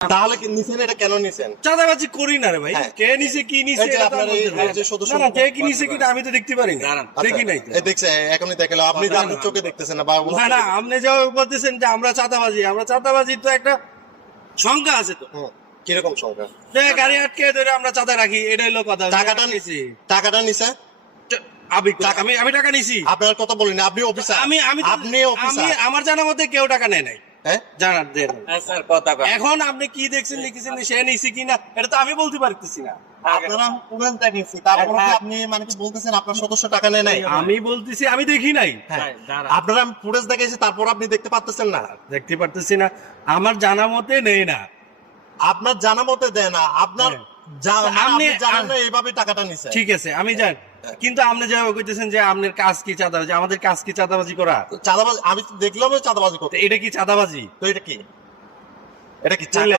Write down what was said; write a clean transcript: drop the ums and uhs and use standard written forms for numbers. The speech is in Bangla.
তাহলে কি নিছেন? এটা কেন নিছেন? চাঁদাবাজি করি না রে ভাই। হ্যাঁ। কে নিছে কি নিছে এই যে এটা তো আপনার বলতে এই পারবো যে না। সদস্য না, না, কে কি নিছে কি আমি তো দেখতে পারি না। দেখি নাই তো। এই দেখছে এখনই দেখালো, আপনি তো আপনার চোখে দেখতেছেন না বা না না, আপনি যে বলতেছেন যে আমরা চাঁদাবাজি তো একটা সংখ্যা আছে তো। কিরকম সংখ্যা? যে গাড়ি আটকে ধরে আমরা চাঁদা রাখি, এটাই হলো কথা। টাকাটা নিছি। টাকাটা নিছে আমি টাকা নিছি। আপনার কথা বলিনি, আপনি অফিসার। আমি আমি আপনি অফিসার। আমার জানা মতে কেউ টাকা নেয় নাই। হ্যাঁ? জানার দেন। স্যার কথা কয়। এখন আপনি কি দেখছেন লিখেছেন সে নিছি কিনা এটা তো আমি বলতে পারতেছি না। আপনারা পুরান দেখেছি, তারপরে কি আপনি মানে কি বলতেছেন আপনার সদস্য টাকা নেয় নাই? আমি বলতেছি আমি দেখি নাই। হ্যাঁ। দাঁড়া। আপনারা ফুটেজ দেখেছি, তারপর আপনি দেখতে পাচ্ছেন না? দেখতে পারতেছি না। আমার জানা মতে নেই না। আপনার জানা মতে দেয় না, আপনার হ্যাঁ। আপনি আপনি- জানেন না এইভাবে টাকাটা নিছে। ঠিক আছে আমি জানি, কিন্তু আপনি যা কইতেছেন যে আপনার কাজ কি চাঁদাবাজি, আমাদের কাজ কি চাঁদাবাজি করা? চাঁদাবাজি আমি তো দেখলাম চাঁদাবাজি করতে। তো এটা কি চাঁদাবাজি? তো এটা কি? এটা কি